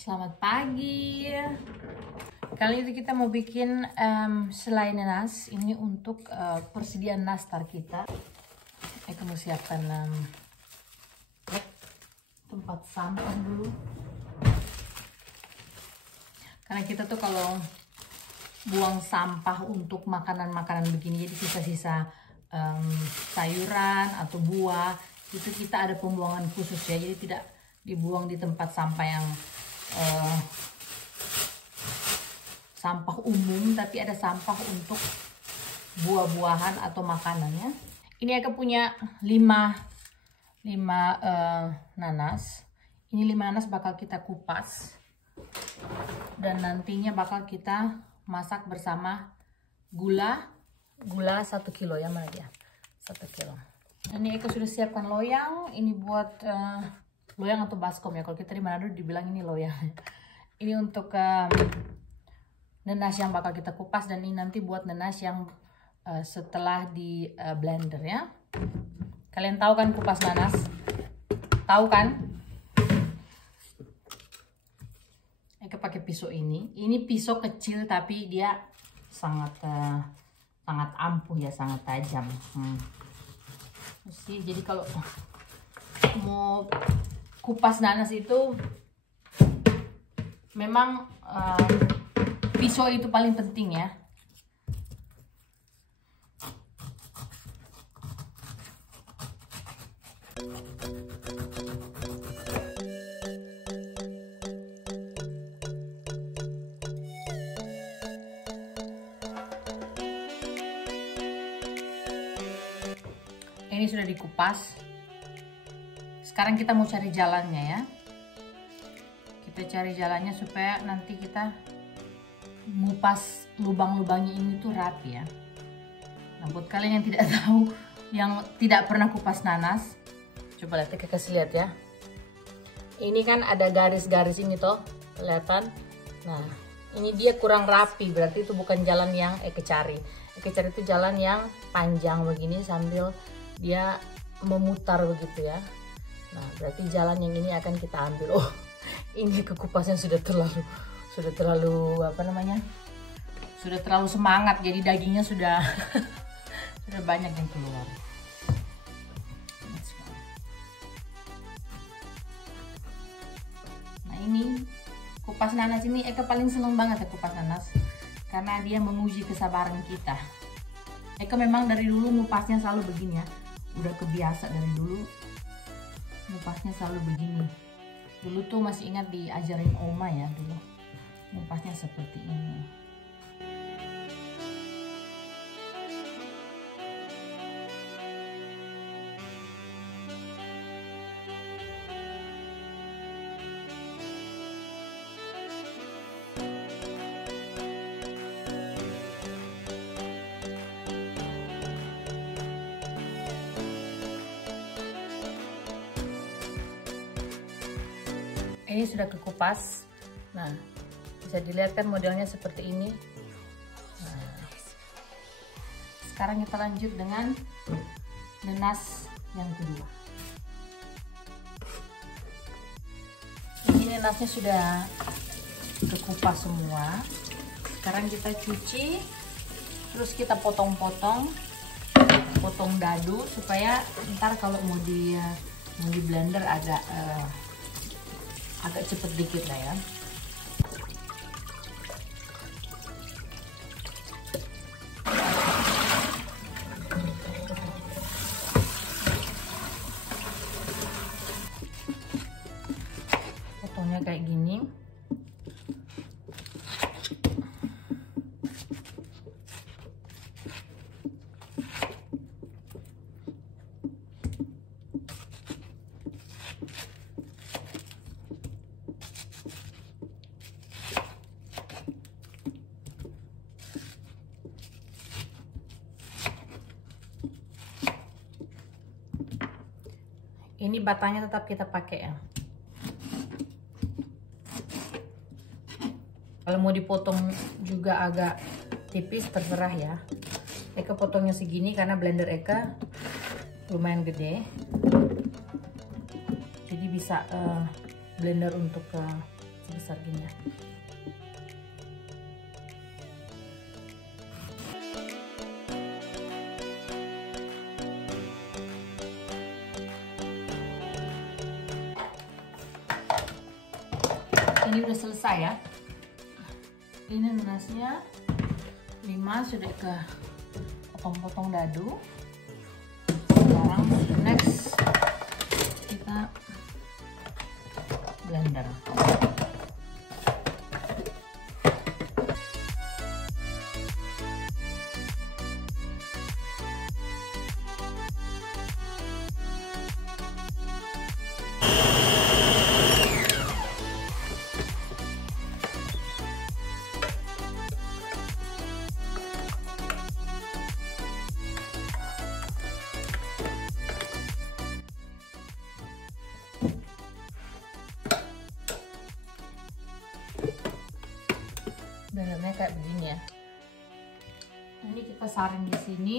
Selamat pagi. Kali ini kita mau bikin selai nanas. Ini untuk persediaan nastar kita. Aku mau siapkan tempat sampah dulu. Karena kita tuh kalau buang sampah untuk makanan-makanan begini, jadi sisa-sisa sayuran atau buah, itu kita ada pembuangan khusus ya. Jadi tidak dibuang di tempat sampah yang sampah umum, tapi ada sampah untuk buah-buahan atau makanannya. Ini aku punya 5 nanas. Ini 5 nanas bakal kita kupas dan nantinya bakal kita masak bersama gula 1 kilo ya, mana dia, 1 kilo. Ini aku sudah siapkan loyang. Ini buat loyang atau baskom ya, kalau kita di Manado dibilang ini loyang. Ini untuk nanas yang bakal kita kupas, dan ini nanti buat nanas yang setelah di blender ya. Kalian tahu kan kupas nanas? Tahu kan? Aku pakai pisau ini. Ini pisau kecil tapi dia sangat ampuh ya, sangat tajam. Jadi kalau mau kupas nanas itu memang pisau itu paling penting ya. Ini sudah dikupas. Sekarang kita mau cari jalannya ya. Kita cari jalannya supaya nanti kita ngupas lubang-lubangnya ini tuh rapi ya. Nah, buat kalian yang tidak tahu, yang tidak pernah kupas nanas, coba lihat, kita kasih lihat ya. Ini kan ada garis-garis ini toh, kelihatan. Nah, ini dia kurang rapi, berarti itu bukan jalan yang Eke cari. Eke cari itu jalan yang panjang begini sambil dia memutar begitu ya. Nah, berarti jalan yang ini akan kita ambil. Oh, ini kekupasnya sudah terlalu apa namanya? Sudah terlalu semangat, jadi dagingnya sudah sudah banyak yang keluar. Nah, ini kupas nanas ini Eka paling seneng banget ya, kupas nanas, karena dia menguji kesabaran kita. Eka memang dari dulu ngupasnya selalu begini ya. Udah kebiasa dari dulu ngupasnya selalu begini. Dulu tuh masih ingat diajarin oma ya, dulu ngupasnya seperti ini. Ini sudah kekupas. Nah, bisa dilihat kan modelnya seperti ini. Nah, sekarang kita lanjut dengan nanas yang kedua. Ini nanasnya sudah kekupas semua. Sekarang kita cuci, terus kita potong-potong, potong dadu supaya ntar kalau mau di blender agak cepet dikit lah ya. Potongnya kayak gini. Ini batangnya tetap kita pakai ya. Kalau mau dipotong juga agak tipis terserah ya. Eka potongnya segini karena blender Eka lumayan gede. Jadi bisa blender untuk besar gini ya. Ini udah selesai ya. Ini nanasnya 5 sudah ke potong-potong dadu. Sekarang next kita blender. Dalamnya kayak begini ya. Ini kita saring di sini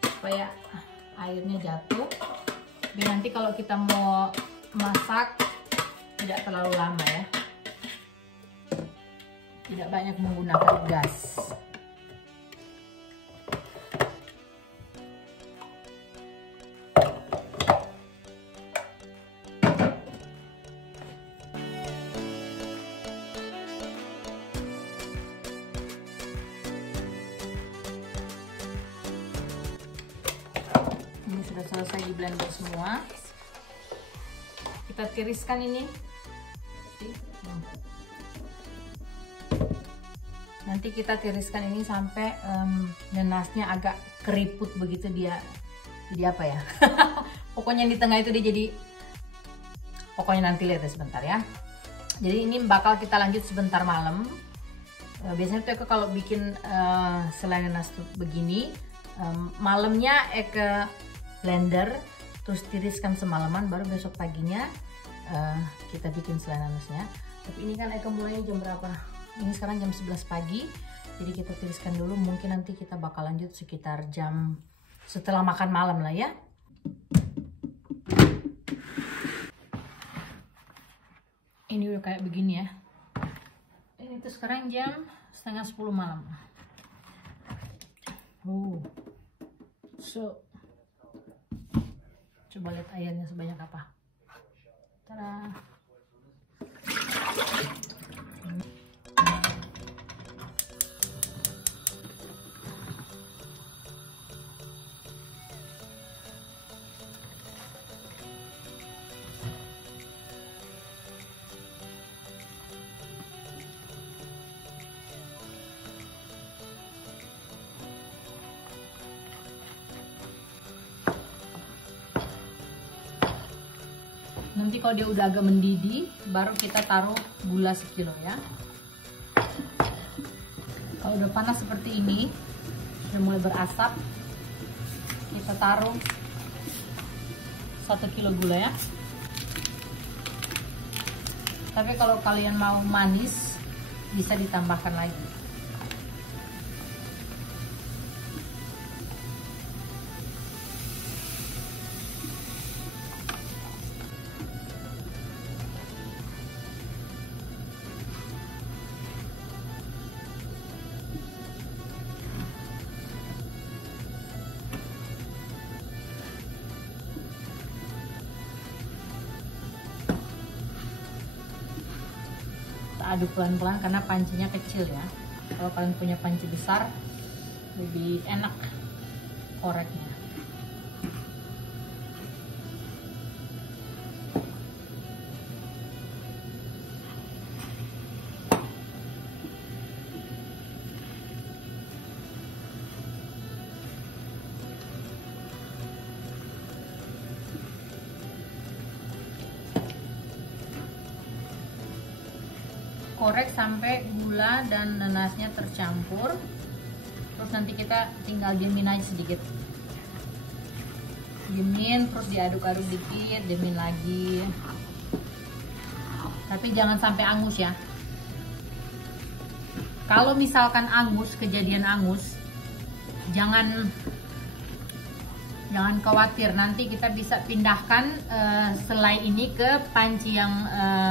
supaya airnya jatuh. Biar nanti kalau kita mau masak tidak terlalu lama ya. Tidak banyak menggunakan gas. Ini sudah selesai di blender semua. Kita tiriskan ini. Nanti kita tiriskan ini sampai nanasnya agak keriput begitu dia. Jadi apa ya? Pokoknya di tengah itu dia jadi. Pokoknya nanti lihat ya sebentar ya. Jadi ini bakal kita lanjut sebentar malam. Biasanya tuh kalau bikin selai nanas begini, malamnya ke blender, terus tiriskan semalaman, baru besok paginya kita bikin selai nanasnya. Tapi ini kan Eka mulainya jam berapa? Ini sekarang jam 11 pagi, jadi kita tiriskan dulu. Mungkin nanti kita bakal lanjut sekitar jam setelah makan malam lah ya. Ini udah kayak begini ya. Ini tuh sekarang jam setengah 10 malam. Coba lihat airnya sebanyak apa. Tada. Nanti kalau dia udah agak mendidih, baru kita taruh gula sekilo ya. Kalau udah panas seperti ini, udah mulai berasap, kita taruh 1 kilo gula ya. Tapi kalau kalian mau manis, bisa ditambahkan lagi. Aduk pelan-pelan karena pancinya kecil ya. Kalau kalian punya panci besar, lebih enak koreknya. Korek sampai gula dan nanasnya tercampur. Terus nanti kita tinggal diemin aja sedikit. Diemin, terus diaduk-aduk dikit, diemin lagi. Tapi jangan sampai angus ya. Kalau misalkan angus, kejadian angus, jangan Jangan khawatir, nanti kita bisa pindahkan selai ini ke panci yang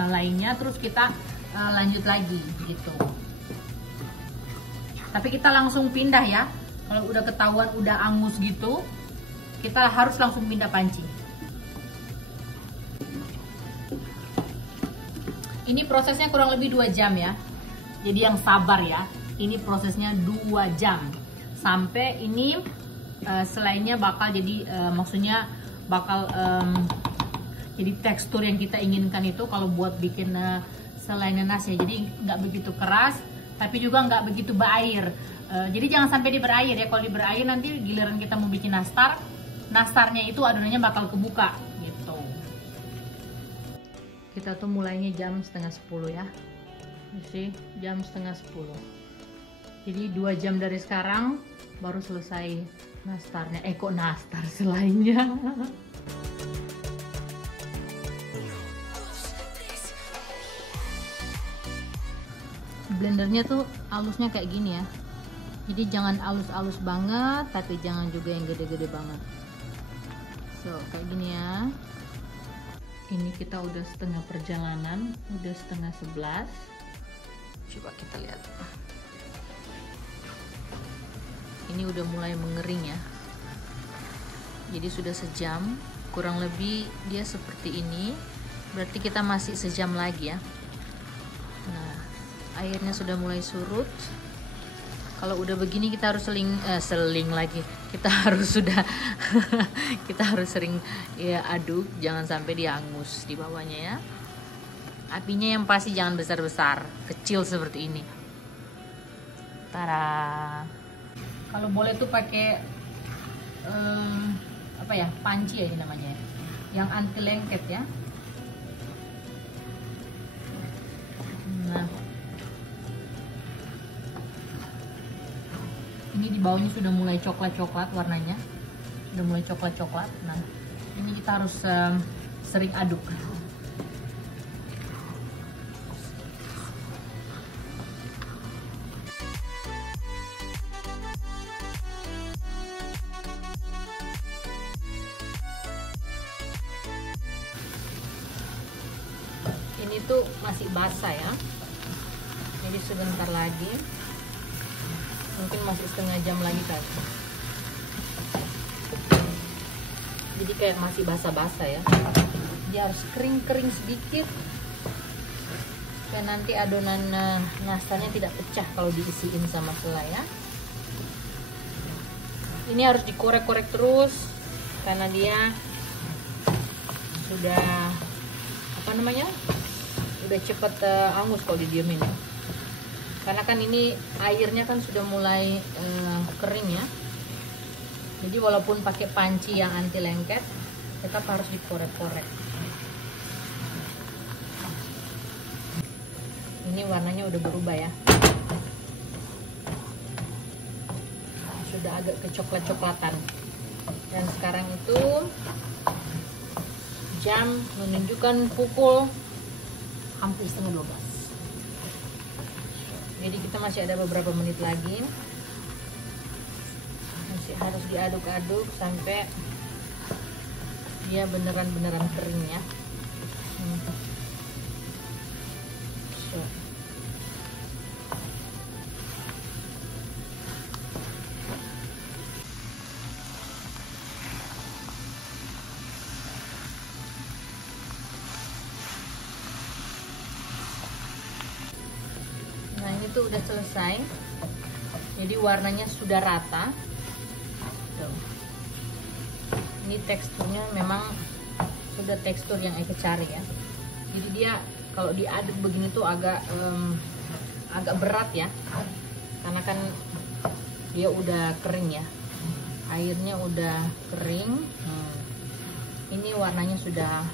lainnya, terus kita lanjut lagi gitu. Tapi kita langsung pindah ya. Kalau udah ketahuan udah angus gitu, kita harus langsung pindah panci. Ini prosesnya kurang lebih 2 jam ya. Jadi yang sabar ya. Ini prosesnya 2 jam. Sampai ini selainya bakal jadi maksudnya bakal jadi tekstur yang kita inginkan itu kalau buat bikin selai nanas ya. Jadi nggak begitu keras, tapi juga nggak begitu berair. Jadi jangan sampai di berair ya. Kalau di berair nanti giliran kita mau bikin nastar, nastarnya itu adonannya bakal kebuka gitu. Kita tuh mulainya jam 9:30 ya. Sih jam 9:30. Jadi 2 jam dari sekarang baru selesai nastarnya. Kok nastar selainya. Blendernya tuh halusnya kayak gini ya. Jadi jangan halus-halus banget, tapi jangan juga yang gede-gede banget. So kayak gini ya. Ini kita udah setengah perjalanan, udah setengah 11. Coba kita lihat. Ini udah mulai mengering ya. Jadi sudah sejam, kurang lebih dia seperti ini. Berarti kita masih sejam lagi ya. Nah, airnya sudah mulai surut. Kalau udah begini kita harus seling lagi. Kita harus kita harus sering ya aduk, jangan sampai dia hangus di bawahnya ya. Apinya yang pasti jangan besar-besar, kecil seperti ini. Tada. Kalau boleh tuh pakai apa ya, panci ya ini namanya ya, yang anti lengket ya. Nah, ini di bawahnya sudah mulai coklat-coklat warnanya, sudah mulai coklat-coklat. Nah, ini kita harus sering aduk. Ini tuh masih basah ya, jadi sebentar lagi, mungkin masih setengah jam lagi kan. Jadi kayak masih basah-basah ya, dia harus kering-kering sedikit supaya nanti adonan nastarnya tidak pecah kalau diisiin sama selai ya. Ini harus dikorek-korek terus karena dia sudah apa namanya, udah cepet angus kalau didiemin ya. Karena kan ini airnya kan sudah mulai kering ya. Jadi walaupun pakai panci yang anti lengket, tetap harus dikorek-korek. Ini warnanya udah berubah ya. Sudah agak kecoklat-coklatan. Dan sekarang itu jam menunjukkan pukul hampir setengah 12. Jadi kita masih ada beberapa menit lagi. Masih harus diaduk-aduk sampai dia beneran-beneran kering ya. So. Nah, ini tuh udah selesai. Jadi warnanya sudah rata. Tuh. Ini teksturnya memang sudah tekstur yang Eke cari ya. Jadi dia kalau diaduk begini tuh agak berat ya. Karena kan dia udah kering ya. Airnya udah kering. Ini warnanya sudah,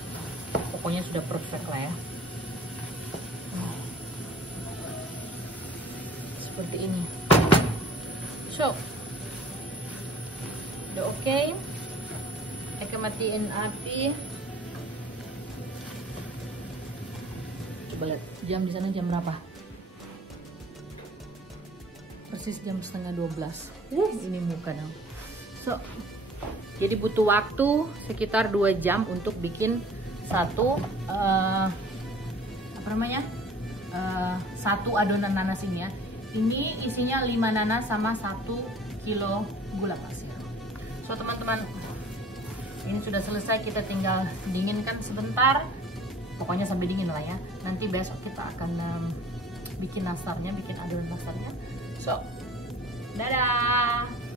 pokoknya sudah perfect lah ya. Seperti ini. So, udah oke. Eka matiin api. Coba lihat jam di sana jam berapa? Persis jam setengah 12. Ini muka dong. So, Jadi butuh waktu sekitar 2 jam untuk bikin satu satu adonan nanas ini ya. Ini isinya 5 nanas sama 1 kilo gula pasir. So teman-teman, ini sudah selesai, kita tinggal dinginkan sebentar. Pokoknya sampai dingin lah ya. Nanti besok kita akan bikin nastarnya, bikin adonan nastarnya. So, dadah.